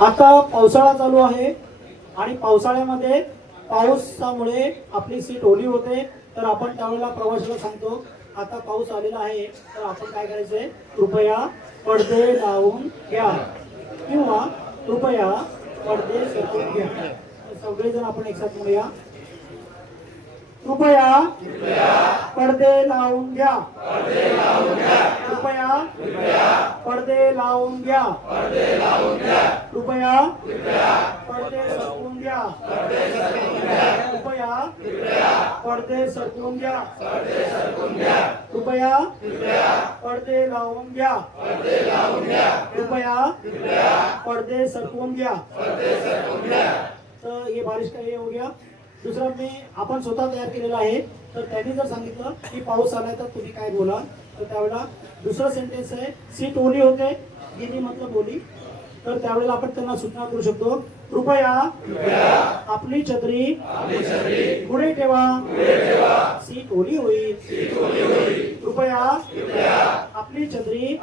आता पावसाळा चालू आहे आणि पावसाळ्यामध्ये पावसामुळे आपली सीट ओली होते, तर आपण त्यावेळेला प्रवाशाला सांगतो आता पाऊस आलेला आहे, तर आपण काय करायचंय, कृपया पडदे लावून घ्या किंवा कृपया पडदे सरकवून घ्या. सगळेजण आपण एकसाथ म्हणूया, कृपया पडदे लावून घ्या, कृपया पडदे लावून घ्या, कृपया पडदे सरकवून घ्या, कृपया पडदे सरकवून घ्या, कृपया पडदे लावून घ्या, कृपया पडदे सरकवून घ्या. तर ये बारिश का ये हो गया. दुसरा मी आपण स्वतः तयार केलेला आहे. तर त्यांनी जर सांगितलं की पाऊस आलाय तर तुम्ही काय बोला, तर त्यावेळेला दुसरं सेंटेन्स आहे सीट ओली होते, गिनी मतलब ओली. तर त्यावेळेला आपण त्यांना सूचना करू शकतो, कृपया आपली छत्री पुढे ठेवा, सीट ओली होईल. कृपया आपली छत्री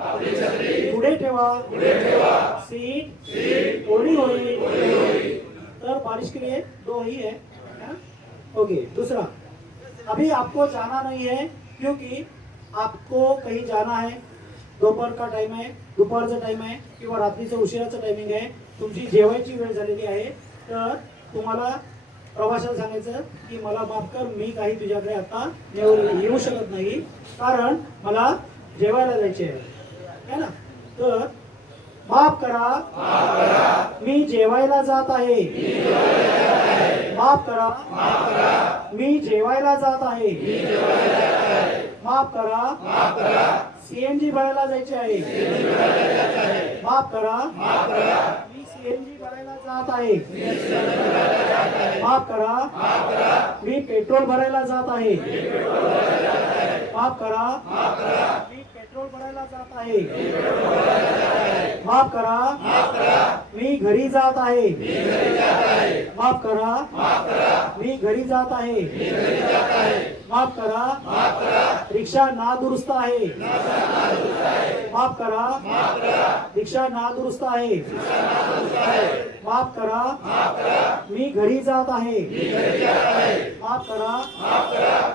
पुढे ठेवा, सीट ओली होईल. तर बारिश के लिए दो ही है. ओके. दूसरा, अभी आपको जाना नहीं है क्योंकि आपको कहीं जाना है, दोपहर का टाइम आहे, दुपारचा टाइम आहे किंवा रात्रीचं उशिराचं टायमिंग आहे, तुमची जेवायची वेळ झालेली आहे, तर तुम्हाला प्रवाशाला सांगायचं की मला माफ कर, मी काही तुझ्याकडे आता येऊ शकत नाही, कारण मला जेवायला जायचे आहे ना. तर माफ करा, मी जेवायला जात आहे. माफ करा, मी जेवायला जात आहे. माफ करा, सीएनजी भरायला जायचे आहे. माफ करा, मी सीएनजी भरायला जात आहे. माफ करा, मी पेट्रोल भरायला जात आहे. माफ करा, मी पेट्रोल भरायला जात आहे. माफ करा, मी घरी जात आहे. माफ करा, मी घरी जात आहे. माफ करा, रिक्षा नादुरुस्त आहे. माफ करा, रिक्षा नादुरुस्त आहे. माफ करा, मी घरी जात आहे. माफ करा,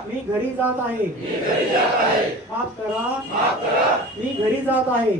मी घरी जात आहे. माफ करा, मी घरी जात आहे.